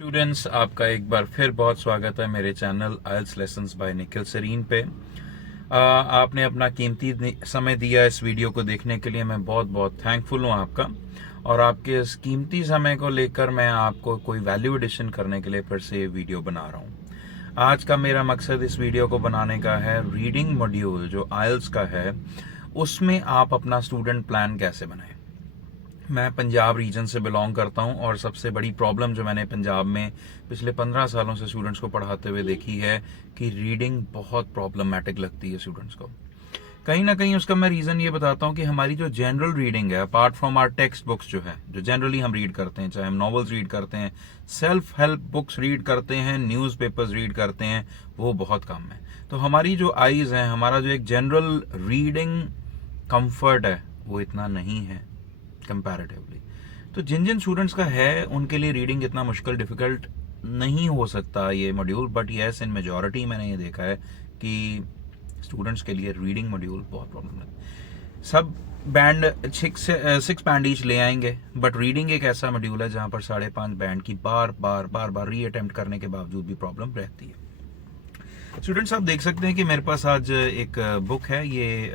Students, आपका एक बार फिर बहुत स्वागत है मेरे चैनल आइल्स लेसन्स बाय निखिल सरीन पे। आपने अपना कीमती समय दिया इस वीडियो को देखने के लिए। मैं बहुत बहुत थैंकफुल हूँ आपका। और आपके इस कीमती समय को लेकर मैं आपको कोई वैल्यू एडिशन करने के लिए फिर से ये वीडियो बना रहा हूँ। आज का मेरा मकसद इस वीडियो को बनाने का है रीडिंग मॉड्यूल जो आइल्स का है, उसमें आप अपना स्टूडेंट प्लान कैसे बनाएं। मैं पंजाब रीजन से बिलोंग करता हूं और सबसे बड़ी प्रॉब्लम जो मैंने पंजाब में पिछले 15 सालों से स्टूडेंट्स को पढ़ाते हुए देखी है कि रीडिंग बहुत प्रॉब्लमैटिक लगती है स्टूडेंट्स को। कहीं ना कहीं उसका मैं रीजन ये बताता हूं कि हमारी जो जनरल रीडिंग है, apart from our text books, जो जनरली हम रीड करते हैं, चाहे हम नॉवेल्स रीड करते हैं, सेल्फ हेल्प बुक्स रीड करते हैं, न्यूज पेपर्स रीड करते हैं, वो बहुत कम है। तो हमारी जो आईज है, हमारा जो एक जनरल रीडिंग कंफर्ट है, वो इतना नहीं है कंपैरेटिवली। तो जिन जिन स्टूडेंट्स का है उनके लिए रीडिंग इतना मुश्किल डिफिकल्ट नहीं हो सकता ये module, but yes in majority मैंने ये देखा है कि स्टूडेंट्स के लिए रीडिंग मॉड्यूल बहुत प्रॉब्लम है। सब बैंड 6 बैंड ईच ले आएंगे, बट रीडिंग एक ऐसा मॉड्यूल है जहां पर 5.5 बैंड की बार री अटेम्प्ट करने के बावजूद भी प्रॉब्लम रहती है। स्टूडेंट्स, आप देख सकते हैं कि मेरे पास आज एक बुक है। ये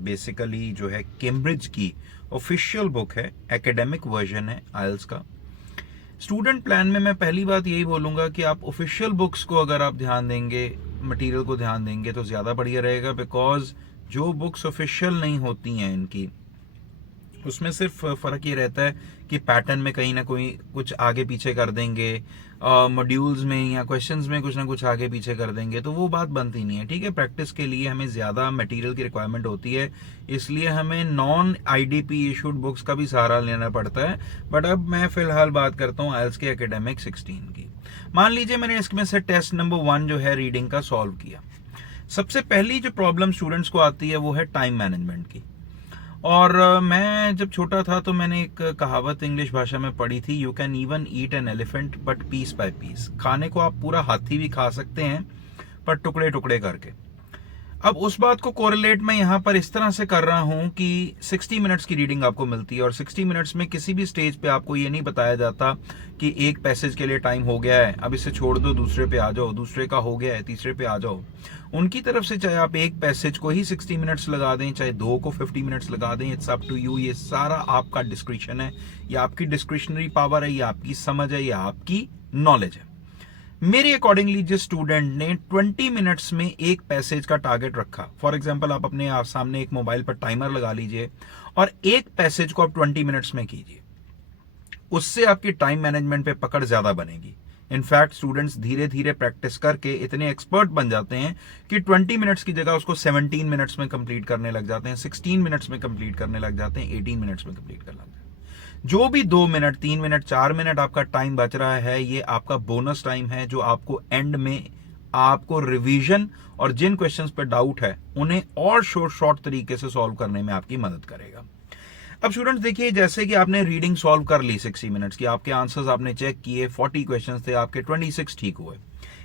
बेसिकली जो है कैम्ब्रिज की ऑफिशियल बुक है, एकेडमिक वर्जन है आइल्स का। स्टूडेंट प्लान में मैं पहली बात यही बोलूंगा कि आप ऑफिशियल बुक्स को अगर आप ध्यान देंगे, मटेरियल को ध्यान देंगे तो ज्यादा बढ़िया रहेगा। बिकॉज जो बुक्स ऑफिशियल नहीं होती हैं इनकी, उसमें सिर्फ फर्क ये रहता है कि पैटर्न में कहीं ना कोई कुछ आगे पीछे कर देंगे, मॉड्यूल्स में या क्वेश्चंस में कुछ ना कुछ आगे पीछे कर देंगे, तो वो बात बनती नहीं है। ठीक है, प्रैक्टिस के लिए हमें ज्यादा मटेरियल की रिक्वायरमेंट होती है, इसलिए हमें नॉन आईडीपी इशूड बुक्स का भी सहारा लेना पड़ता है। बट अब मैं फिलहाल बात करता हूँ आइल्स के एकेडमिक 16 की। मान लीजिए मैंने इसमें से टेस्ट नंबर 1 जो है रीडिंग का सॉल्व किया। सबसे पहली जो प्रॉब्लम स्टूडेंट्स को आती है वो है टाइम मैनेजमेंट की। और मैं जब छोटा था तो मैंने एक कहावत इंग्लिश भाषा में पढ़ी थी, you can even eat an elephant but piece by piece. खाने को आप पूरा हाथी भी खा सकते हैं, पर टुकड़े टुकड़े करके। अब उस बात को कोरिलेट मैं यहां पर इस तरह से कर रहा हूं कि 60 मिनट्स की रीडिंग आपको मिलती है और 60 मिनट्स में किसी भी स्टेज पे आपको ये नहीं बताया जाता कि एक पैसेज के लिए टाइम हो गया है, अब इसे छोड़ दो, दूसरे पे आ जाओ, दूसरे का हो गया है, तीसरे पे आ जाओ। उनकी तरफ से चाहे आप एक पैसेज को ही 60 मिनट्स लगा दें, चाहे 2 को 50 मिनट्स लगा दें, इट्स अप टू यू। ये सारा आपका डिस्क्रिप्शन है, ये आपकी डिस्क्रिशनरी पावर है, ये आपकी समझ है, ये आपकी नॉलेज है। मेरे अकॉर्डिंगली जिस स्टूडेंट ने 20 मिनट्स में एक पैसेज का टारगेट रखा, फॉर एग्जांपल आप अपने आप सामने एक मोबाइल पर टाइमर लगा लीजिए और एक पैसेज को आप 20 मिनट्स में कीजिए, उससे आपकी टाइम मैनेजमेंट पे पकड़ ज्यादा बनेगी। इनफैक्ट स्टूडेंट्स धीरे धीरे प्रैक्टिस करके इतने एक्सपर्ट बन जाते हैं कि 20 मिनट्स की जगह उसको 17 मिनट्स में कंप्लीट करने लग जाते हैं, 16 मिनट्स में कंप्लीट करने लग जाते हैं, 18 मिनट्स में कंप्लीट कर लेते हैं। जो भी 2 मिनट, 3 मिनट, 4 मिनट आपका टाइम बच रहा है, ये आपका बोनस टाइम है जो आपको एंड में आपको रिवीजन और जिन क्वेश्चंस पे डाउट है उन्हें और शॉर्ट तरीके से सॉल्व करने में आपकी मदद करेगा। अब स्टूडेंट्स देखिए, जैसे कि आपने रीडिंग सॉल्व कर ली 60 मिनट्स की, आपके आंसर्स आपने चेक किए, 40 क्वेश्चंस थे, आपके 26 ठीक हुए।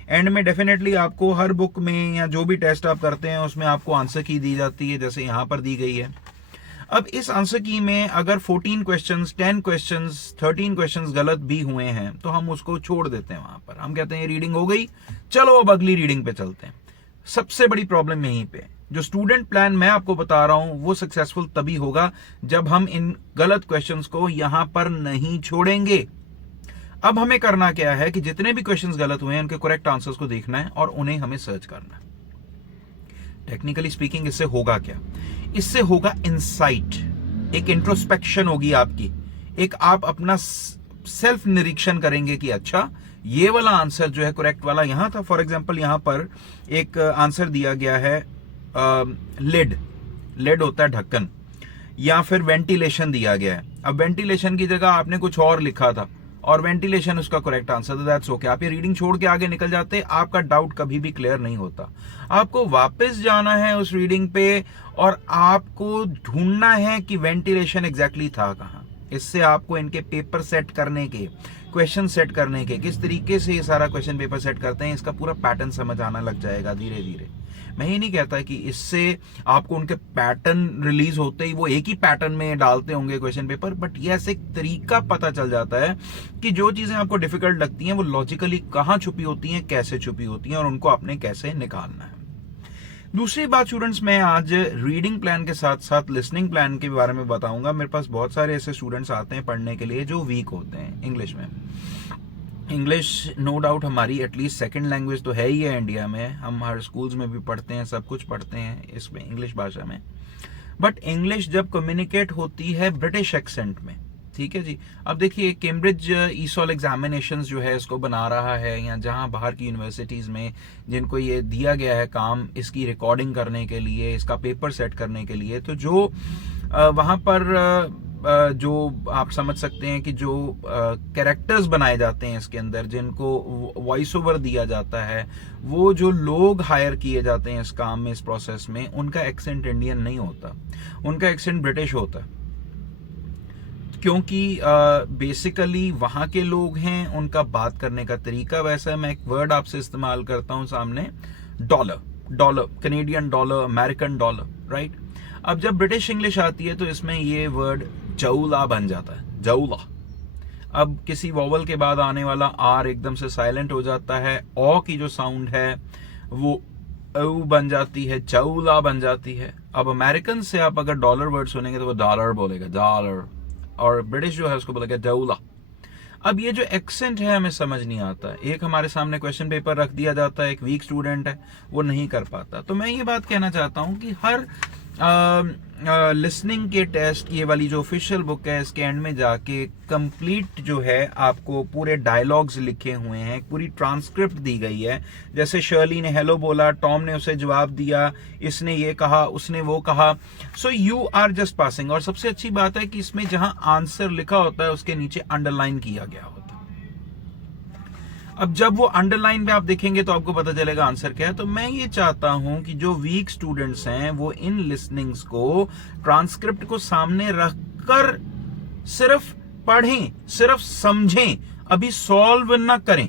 एंड में डेफिनेटली आपको हर बुक में या जो भी टेस्ट आप करते हैं उसमें आपको आंसर की दी जाती है, जैसे यहां पर दी गई है। अब इस आंसर की में अगर 14 क्वेश्चंस, 10 क्वेश्चंस, 13 क्वेश्चंस गलत भी हुए हैं तो हम उसको छोड़ देते हैं। वहां पर हम कहते हैं रीडिंग हो गई, चलो अब अगली रीडिंग पे चलते हैं। सबसे बड़ी प्रॉब्लम यहीं पे, जो स्टूडेंट प्लान मैं आपको बता रहा हूं वो सक्सेसफुल तभी होगा जब हम इन गलत क्वेश्चंस को यहां पर नहीं छोड़ेंगे। अब हमें करना क्या है कि जितने भी क्वेश्चंस गलत हुए हैं उनके करेक्ट आंसर्स को देखना है और उन्हें हमें सर्च करना है। टेक्निकली स्पीकिंग इससे होगा क्या? इससे होगा इनसाइट, एक इंट्रोस्पेक्शन होगी आपकी, एक आप अपना सेल्फ निरीक्षण करेंगे कि अच्छा ये वाला आंसर जो है करेक्ट वाला यहां था। फॉर एग्जांपल यहां पर एक आंसर दिया गया है लेड होता है ढक्कन, या फिर वेंटिलेशन दिया गया है। अब वेंटिलेशन की जगह आपने कुछ और लिखा था और वेंटिलेशन उसका करेक्ट आंसर था, दैट्स ओके। आप ये रीडिंग छोड़ के आगे निकल जाते, आपका डाउट कभी भी क्लियर नहीं होता। आपको वापस जाना है उस रीडिंग पे और आपको ढूंढना है कि वेंटिलेशन एग्जैक्टली था कहां। इससे आपको इनके पेपर सेट करने के, क्वेश्चन सेट करने के, किस तरीके से ये सारा क्वेश्चन पेपर सेट करते हैं, इसका पूरा पैटर्न समझ आना लग जाएगा धीरे धीरे। मैं ये नहीं कहता कि इससे आपको उनके पैटर्न रिलीज होते ही वो एक ही पैटर्न में डालते होंगे क्वेश्चन पेपर, बट ये ऐसे एक तरीका पता चल जाता है कि जो चीजें आपको डिफिकल्ट लगती हैं वो लॉजिकली कहाँ छुपी होती हैं, कैसे छुपी होती हैं और उनको आपने कैसे निकालना है। दूसरी बात स्टूडेंट्स, मैं आज रीडिंग प्लान के साथ साथ लिसनिंग प्लान के बारे में बताऊंगा। मेरे पास बहुत सारे ऐसे स्टूडेंट्स आते हैं पढ़ने के लिए जो वीक होते हैं इंग्लिश में। इंग्लिश नो डाउट हमारी एटलीस्ट सेकंड लैंग्वेज तो है ही है इंडिया में, हम हर स्कूल्स में भी पढ़ते हैं, सब कुछ पढ़ते हैं इसमें इंग्लिश भाषा में। बट इंग्लिश जब कम्युनिकेट होती है ब्रिटिश एक्सेंट में, ठीक है जी। अब देखिए कैम्ब्रिज ईसॉल एग्जामिनेशंस जो है इसको बना रहा है, या जहां बाहर की यूनिवर्सिटीज में जिनको ये दिया गया है काम इसकी रिकॉर्डिंग करने के लिए, इसका पेपर सेट करने के लिए, तो जो वहां पर जो आप समझ सकते हैं कि जो कैरेक्टर्स बनाए जाते हैं इसके अंदर, जिनको वॉइस ओवर दिया जाता है, वो जो लोग हायर किए जाते हैं इस काम में, इस प्रोसेस में, उनका एक्सेंट इंडियन नहीं होता, उनका एक्सेंट ब्रिटिश होता है। क्योंकि बेसिकली वहां के लोग हैं, उनका बात करने का तरीका वैसा है। मैं एक वर्ड आपसे इस्तेमाल करता हूं सामने, dollar, dollar, Canadian dollar, American dollar, right. अब जब ब्रिटिश इंग्लिश आती है तो इसमें ये वर्ड जौला बन जाता है, जौला। अब किसी वॉवल के बाद आने वाला आर एकदम से साइलेंट हो जाता है, ओ की जो साउंड है वो ओ बन जाती है, जौला बन जाती है। अब अमेरिकन से आप अगर डॉलर वर्ड सुनेंगे तो वो डॉलर बोलेगा, डॉलर, और ब्रिटिश जो है उसको बोलेगा जौला। अब ये जो एक्सेंट है हमें समझ नहीं आता। एक हमारे सामने क्वेश्चन पेपर रख दिया जाता है, एक वीक स्टूडेंट है वो नहीं कर पाता। तो मैं ये बात कहना चाहता हूं कि हर लिसनिंग के टेस्ट, ये वाली जो ऑफिशियल बुक है, इसके एंड में जाके कंप्लीट जो है आपको पूरे डायलॉग्स लिखे हुए हैं, पूरी ट्रांसक्रिप्ट दी गई है। जैसे शर्ली ने हेलो बोला, टॉम ने उसे जवाब दिया, इसने ये कहा, उसने वो कहा, so you are just passing. और सबसे अच्छी बात है कि इसमें जहां आंसर लिखा होता है उसके नीचे अंडरलाइन किया गया होता है। अब जब वो अंडरलाइन पे आप देखेंगे तो आपको पता चलेगा आंसर क्या है। तो मैं ये चाहता हूं कि जो वीक स्टूडेंट्स हैं वो इन लिसनिंग्स को, ट्रांसक्रिप्ट को सामने रखकर सिर्फ पढ़ें, सिर्फ समझें, अभी सॉल्व ना करें।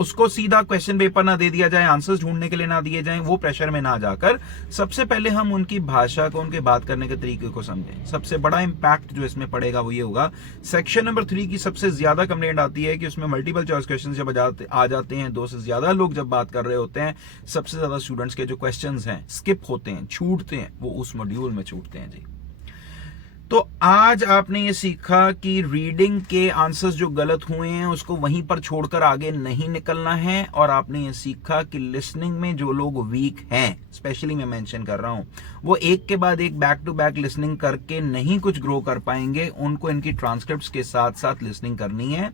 उसको सीधा क्वेश्चन पेपर ना दे दिया जाए, आंसर्स ढूंढने के लिए ना दिए जाएं, वो प्रेशर में ना जाकर सबसे पहले हम उनकी भाषा को, उनके बात करने के तरीके को समझें। सबसे बड़ा इंपैक्ट जो इसमें पड़ेगा वो ये होगा। सेक्शन नंबर 3 की सबसे ज्यादा कंप्लेंट आती है कि उसमें मल्टीपल चॉइस क्वेश्चन जब आ जाते हैं, 2 से ज्यादा लोग जब बात कर रहे होते हैं, सबसे ज्यादा स्टूडेंट्स के जो क्वेश्चन हैं स्किप होते हैं, छूटते हैं, वो उस मॉड्यूल में छूटते हैं जी। तो आज आपने ये सीखा कि रीडिंग के आंसर्स जो गलत हुए हैं उसको वहीं पर छोड़कर आगे नहीं निकलना है। और आपने ये सीखा कि लिसनिंग में जो लोग वीक हैं, स्पेशली मैं मेंशन कर रहा हूं, वो एक के बाद एक बैक टू बैक लिसनिंग करके नहीं कुछ ग्रो कर पाएंगे, उनको इनकी ट्रांसक्रिप्ट्स के साथ साथ लिसनिंग करनी है।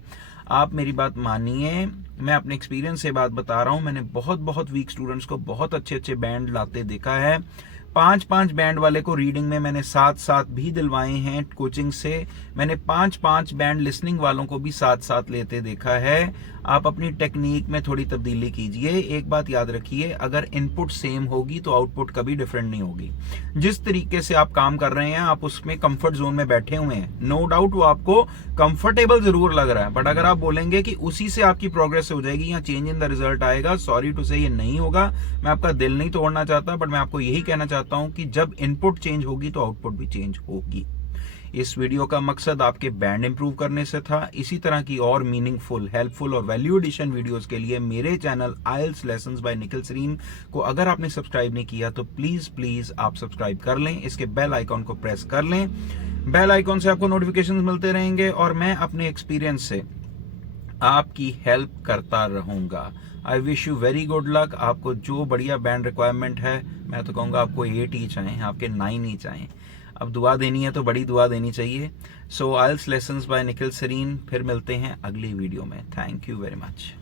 आप मेरी बात मानिए, मैं अपने एक्सपीरियंस से बात बता रहा हूं। मैंने बहुत वीक स्टूडेंट्स को बहुत अच्छे बैंड लाते देखा है। 5 बैंड वाले को रीडिंग में मैंने 7 भी दिलवाए हैं कोचिंग से। मैंने 5 बैंड लिसनिंग वालों को भी 7 लेते देखा है। आप अपनी टेक्निक में थोड़ी तब्दीली कीजिए। एक बात याद रखिए, अगर इनपुट सेम होगी तो आउटपुट कभी डिफरेंट नहीं होगी। जिस तरीके से आप काम कर रहे हैं, आप उसमें कंफर्ट जोन में बैठे हुए हैं, नो डाउट वो आपको कंफर्टेबल जरूर लग रहा है, बट अगर आप बोलेंगे कि उसी से आपकी प्रोग्रेस हो जाएगी या चेंज इन द रिजल्ट आएगा, सॉरी टू से ये नहीं होगा। मैं आपका दिल नहीं तोड़ना चाहता, बट मैं आपको यही कहना चाहता हूं कि जब इनपुट चेंज होगी तो आउटपुट भी चेंज होगी। इस वीडियो का मकसद आपके बैंड इंप्रूव करने से था। इसी तरह की और मीनिंगफुल, हेल्पफुल और वैल्यू एडिशन वीडियोस के लिए मेरे चैनल आइल्स लेसन्स बाय निखिल सरीन को अगर आपने सब्सक्राइब नहीं किया तो प्लीज आप सब्सक्राइब कर लें। इसके बेल आइकॉन को प्रेस कर लें। बेल आइकॉन से आपको नोटिफिकेशंस मिलते रहेंगे और मैं अपने एक्सपीरियंस से आपकी हेल्प करता रहूंगा। I wish you very good luck. आपको जो बढ़िया बैंड रिक्वायरमेंट है, मैं तो कहूंगा आपको 8 ही चाहिए, आपके 9 ही चाहिए। अब दुआ देनी है तो बड़ी दुआ देनी चाहिए। सो आइल्स लेसन्स बाय निखिल सरीन, फिर मिलते हैं अगली वीडियो में। Thank you very much.